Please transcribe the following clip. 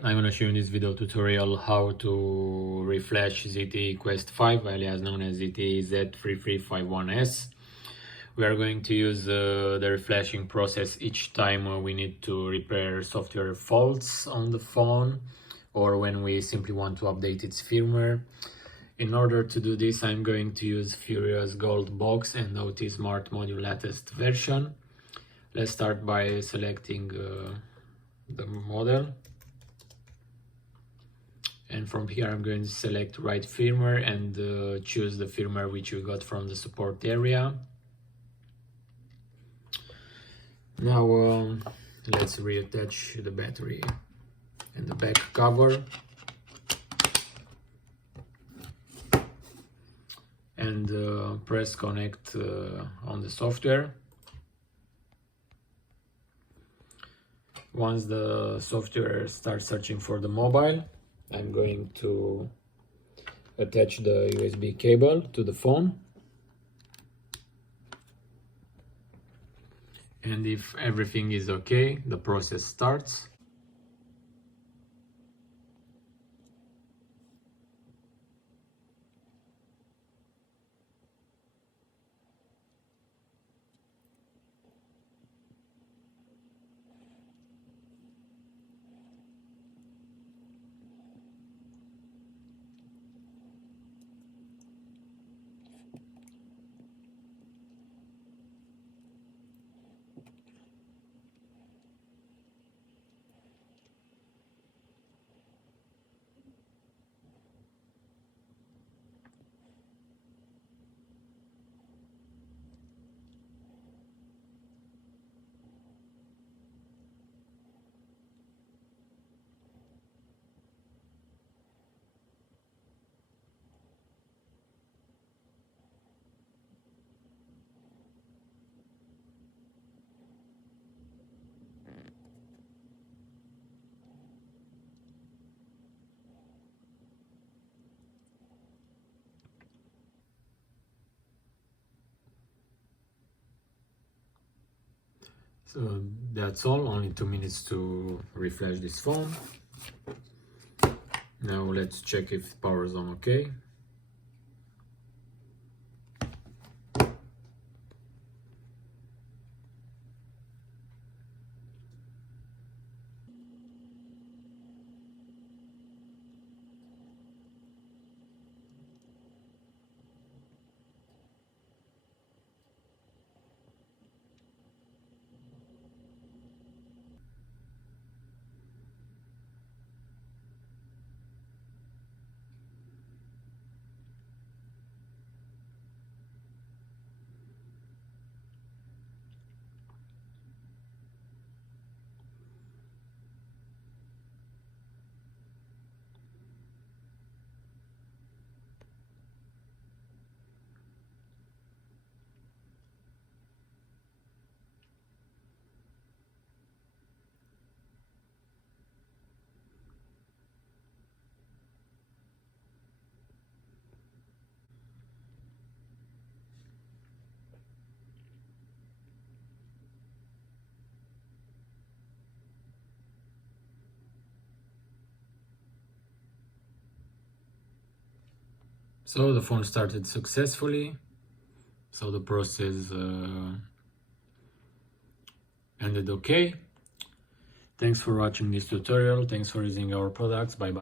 I'm going to show you in this video tutorial how to reflash ZTE Quest 5, alias known as ZTE Z3351S. We are going to use the reflashing process each time we need to repair software faults on the phone or when we simply want to update its firmware. In order to do this, I'm going to use Furiousgold box and OT Smart Module latest version. Let's start by selecting the model. And from here I'm going to select right firmware and choose the firmware which we got from the support area. Now let's reattach the battery and the back cover and press connect on the software. Once the software starts searching for the mobile, I'm going to attach the USB cable to the phone, and if everything is okay, the process starts. So that's all, only 2 minutes to reflash this phone. Now let's check if power is on okay. So the phone started successfully, so the process ended okay. Thanks for watching this tutorial, thanks for using our products, bye bye.